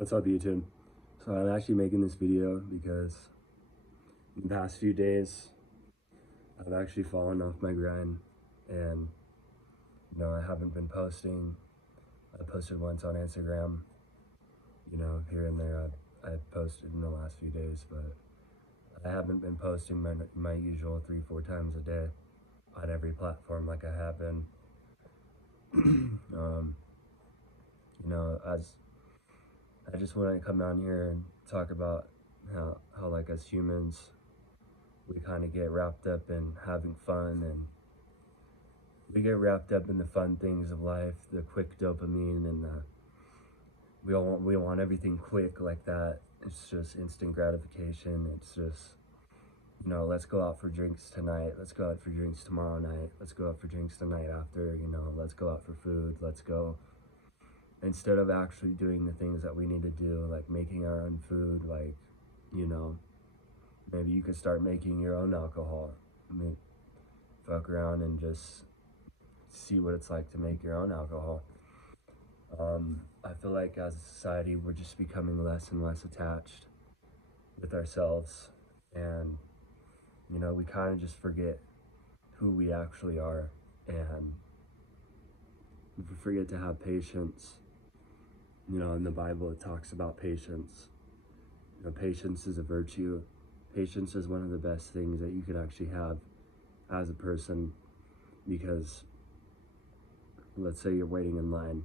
What's up, YouTube? So I'm actually making this video because in the past few days I've actually fallen off my grind, and I haven't been posting. I posted once on Instagram, here and there. I've posted in the last few days, but I haven't been posting my usual 3-4 times a day on every platform like I have been. As I just want to come down here and talk about how like as humans, we kind of get wrapped up in having fun, and we get wrapped up in the fun things of life, the quick dopamine, and we want everything quick like that. It's just instant gratification. It's just, let's go out for drinks tonight. Let's go out for drinks tomorrow night. Let's go out for drinks the night after, let's go out for food. Let's go. Instead of actually doing the things that we need to do, like making our own food, like, maybe you could start making your own alcohol. Fuck around and just see what it's like to make your own alcohol. I feel like as a society, we're just becoming less and less attached with ourselves, and we kind of just forget who we actually are, and we forget to have patience. In the Bible, it talks about patience. Patience is a virtue. Patience is one of the best things that you could actually have as a person, because let's say you're waiting in line,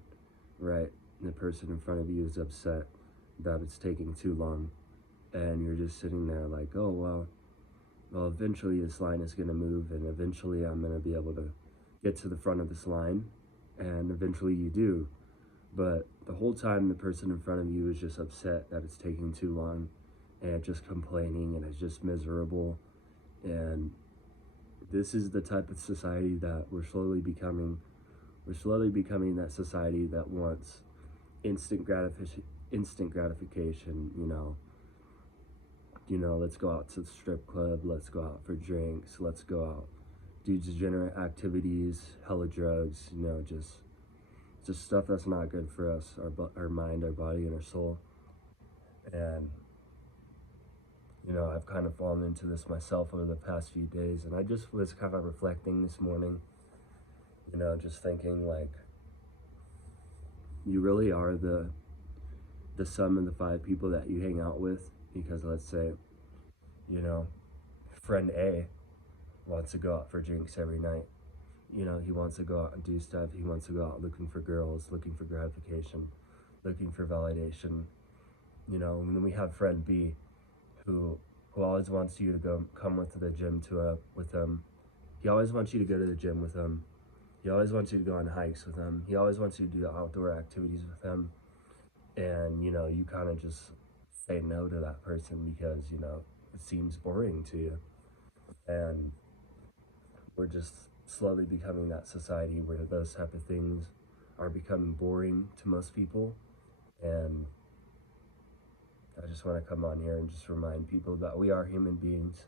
right? And the person in front of you is upset that it's taking too long, and you're just sitting there like, oh, well, eventually this line is going to move, and eventually I'm going to be able to get to the front of this line, and eventually you do. But the whole time the person in front of you is just upset that it's taking too long, and just complaining, and it's just miserable. And this is the type of society that we're slowly becoming. We're slowly becoming that society that wants instant gratification. Let's go out to the strip club. Let's go out for drinks. Let's go out, do degenerate activities, hella drugs. Just stuff that's not good for us, our mind, our body, and our soul. And I've kind of fallen into this myself over the past few days, and I just was kind of reflecting this morning, just thinking, like, you really are the sum of the 5 people that you hang out with. Because let's say, friend A wants to go out for drinks every night. He wants to go out and do stuff. He wants to go out looking for girls, looking for gratification, looking for validation. And then we have friend B, who always wants you to come with the gym with him. He always wants you to go to the gym with him. He always wants you to go on hikes with him. He always wants you to do outdoor activities with him. And, you kind of just say no to that person because, it seems boring to you. And we're just slowly becoming that society where those type of things are becoming boring to most people. And I just want to come on here and just remind people that we are human beings.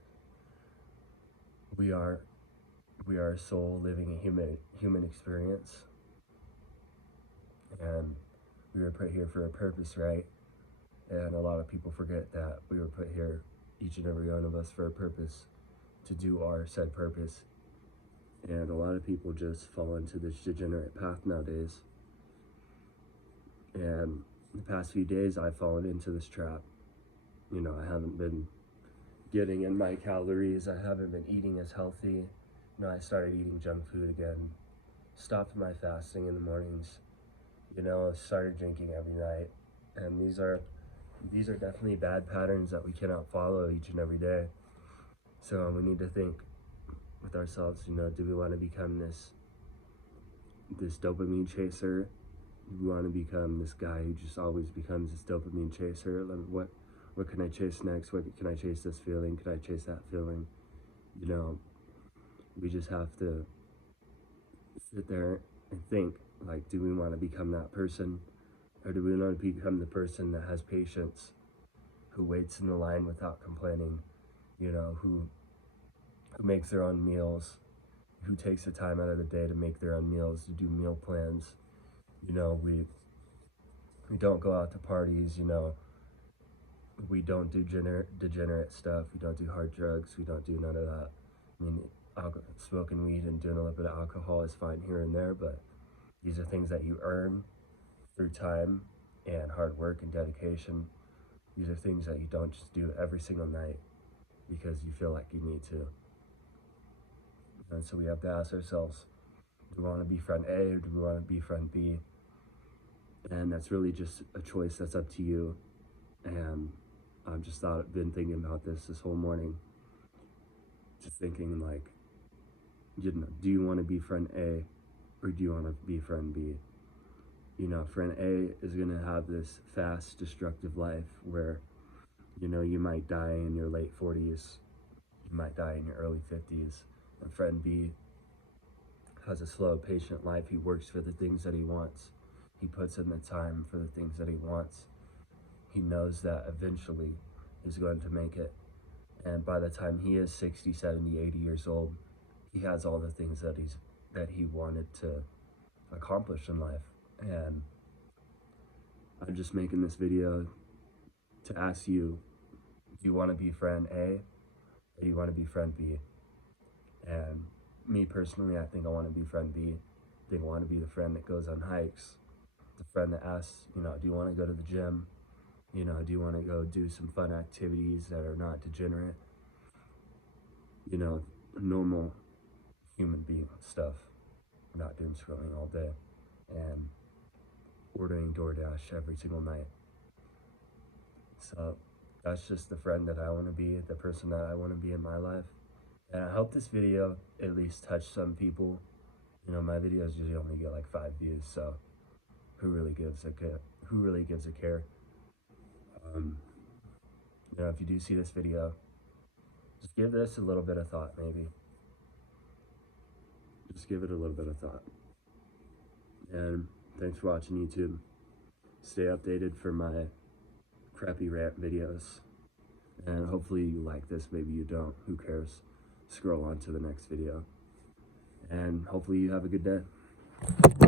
We are a soul living a human experience, and we were put here for a purpose, right? And a lot of people forget that we were put here, each and every one of us, for a purpose, to do our said purpose. And a lot of people just fall into this degenerate path nowadays. And the past few days, I've fallen into this trap. I haven't been getting in my calories. I haven't been eating as healthy. I started eating junk food again. Stopped my fasting in the mornings. Started drinking every night. And these are definitely bad patterns that we cannot follow each and every day. So we need to think with ourselves, do we want to become this dopamine chaser? Do we want to become this guy who just always becomes this dopamine chaser? What can I chase next? What can I chase this feeling? Can I chase that feeling? We just have to sit there and think, like, do we want to become that person? Or do we want to become the person that has patience, who waits in the line without complaining, who makes their own meals, who takes the time out of the day to make their own meals, to do meal plans? We don't go out to parties, you know. We don't do degenerate stuff. We don't do hard drugs. We don't do none of that. I mean, smoking weed and doing a little bit of alcohol is fine here and there, but these are things that you earn through time and hard work and dedication. These are things that you don't just do every single night because you feel like you need to. And so we have to ask ourselves, do we want to be friend A or do we want to be friend B? And that's really just a choice that's up to you. And I've just been thinking about this whole morning. Just thinking like, you know, do you want to be friend A or do you want to be friend B? You know, friend A is going to have this fast, destructive life where, you know, you might die in your late 40s, you might die in your early 50s. And friend B has a slow, patient life. He works for the things that he wants. He puts in the time for the things that he wants. He knows that eventually he's going to make it. And by the time he is 60, 70, 80 years old, he has all the things that he wanted to accomplish in life. And I'm just making this video to ask you, do you want to be friend A or do you want to be friend B? And me personally, I think I want to be friend B. I think I want to be the friend that goes on hikes, the friend that asks, you know, do you want to go to the gym? You know, do you want to go do some fun activities that are not degenerate? You know, normal human being stuff. Not doom scrolling all day and ordering DoorDash every single night. So that's just the friend that I want to be, the person that I want to be in my life. And I hope this video at least touched some people. You know, my videos usually only get like 5 views, so who really gives a care? Who really gives a care? You know, if you do see this video, just give this a little bit of thought, maybe. Just give it a little bit of thought. And thanks for watching YouTube. Stay updated for my crappy rant videos. And hopefully you like this, maybe you don't. Who cares? Scroll on to the next video. And hopefully you have a good day.